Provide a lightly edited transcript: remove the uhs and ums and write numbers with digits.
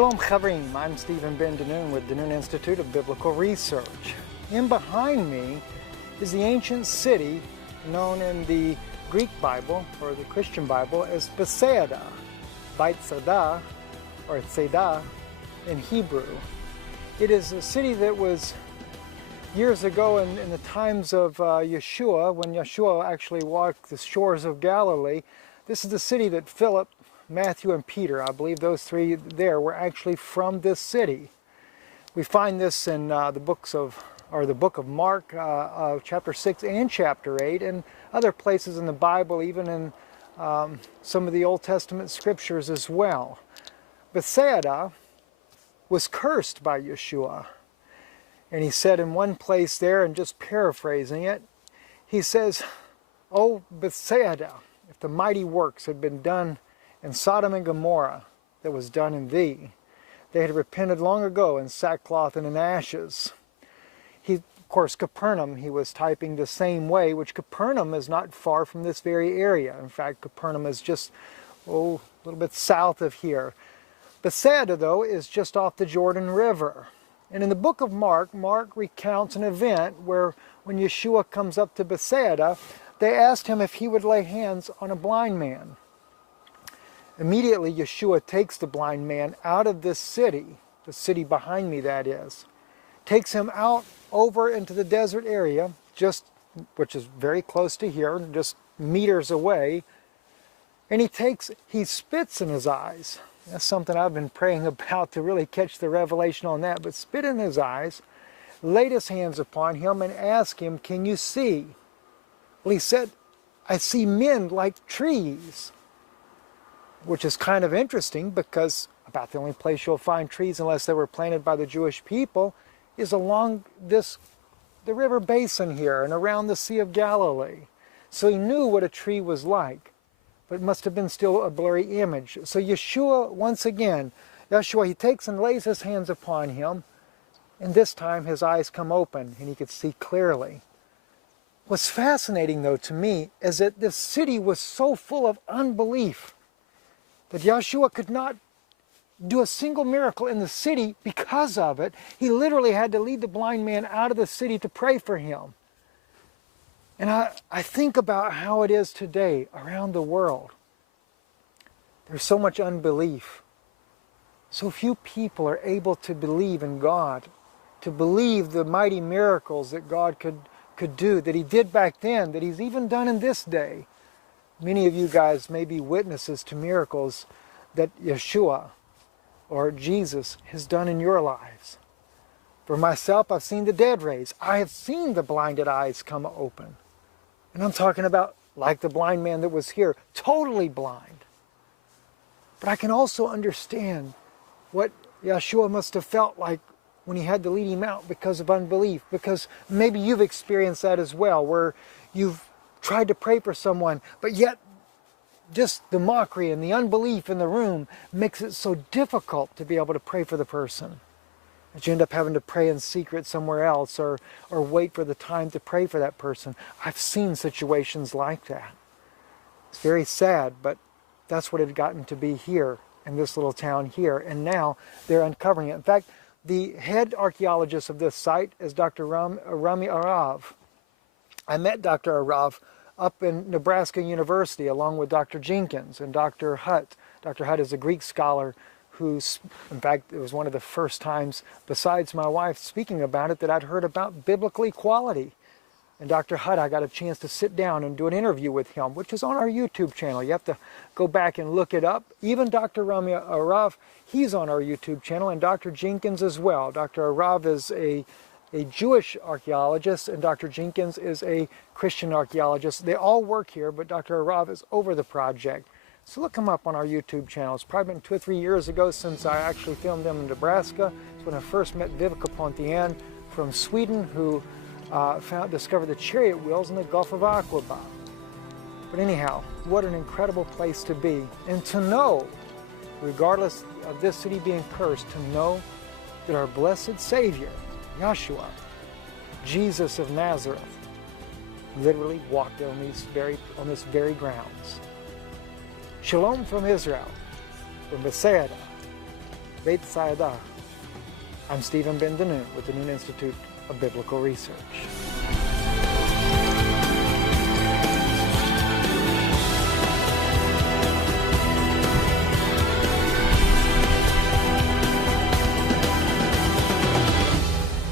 Shalom Chavrim, I'm Stephen Ben Danoon with Danoon Institute of Biblical Research. In behind me is the ancient city known in the Greek Bible, or the Christian Bible, as Bethsaida, Bethsaida, or Bethsaida in Hebrew. It is a city that was years ago in the times of Yeshua, when Yeshua actually walked the shores of Galilee. This is the city that Philip, Matthew, and Peter, I believe those three there, were actually from this city. We find this in the book of Mark, chapter 6 and chapter 8, and other places in the Bible, even in some of the Old Testament scriptures as well. Bethsaida was cursed by Yeshua. And he said in one place there, and just paraphrasing it, he says, "O Bethsaida, if the mighty works had been done in Sodom and Gomorrah that was done in thee, they had repented long ago in sackcloth and in ashes." Of course, Capernaum, he was typing the same way, which Capernaum is not far from this very area. In fact, Capernaum is just, a little bit south of here. Bethsaida, though, is just off the Jordan River. And in the book of Mark, Mark recounts an event where when Yeshua comes up to Bethsaida, they asked him if he would lay hands on a blind man. Immediately, Yeshua takes the blind man out of this city, the city behind me that is, takes him out over into the desert area, which is very close to here, just meters away, and he spits in his eyes. That's something I've been praying about to really catch the revelation on that, but spit in his eyes, laid his hands upon him and asked him, "Can you see?" Well, he said, "I see men like trees," which is kind of interesting because about the only place you'll find trees unless they were planted by the Jewish people is along the river basin here and around the Sea of Galilee. So he knew what a tree was like, but it must have been still a blurry image. So Yeshua, once again, he takes and lays his hands upon him, and this time his eyes come open and he could see clearly. What's fascinating, though, to me is that this city was so full of unbelief that Yeshua could not do a single miracle in the city because of it. He literally had to lead the blind man out of the city to pray for him. And I think about how it is today around the world. There's so much unbelief. So few people are able to believe in God, to believe the mighty miracles that God could do, that he did back then, that he's even done in this day. Many of you guys may be witnesses to miracles that Yeshua or Jesus has done in your lives. For myself, I've seen the dead raised. I have seen the blinded eyes come open. And I'm talking about like the blind man that was here, totally blind. But I can also understand what Yeshua must have felt like when he had to lead him out because of unbelief. Because maybe you've experienced that as well, where you've tried to pray for someone, but yet just the mockery and the unbelief in the room makes it so difficult to be able to pray for the person, that you end up having to pray in secret somewhere else or wait for the time to pray for that person. I've seen situations like that. It's very sad, but that's what it had gotten to be here in this little town here, and now they're uncovering it. In fact, the head archaeologist of this site is Dr. Rami Arav. I met Dr. Arav up in Nebraska University along with Dr. Jenkins and Dr. Hutt. Dr. Hutt is a Greek scholar who's, in fact, it was one of the first times, besides my wife speaking about it, that I'd heard about biblical equality. And Dr. Hutt, I got a chance to sit down and do an interview with him, which is on our YouTube channel. You have to go back and look it up. Even Dr. Rami Arav, he's on our YouTube channel, and Dr. Jenkins as well. Dr. Arav is a Jewish archaeologist, and Dr. Jenkins is a Christian archaeologist. They all work here, but Dr. Arav is over the project. So look him up on our YouTube channel. It's probably been 2 or 3 years ago since I actually filmed them in Nebraska. It's when I first met Vivica Pontian from Sweden, who discovered the chariot wheels in the Gulf of Aqaba. But anyhow, what an incredible place to be. And to know, regardless of this city being cursed, to know that our blessed Savior, Yeshua, Jesus of Nazareth, literally walked on this very grounds. Shalom from Israel, from Bethsaida, Bethsaida. I'm Stephen Ben with the Noon Institute of Biblical Research.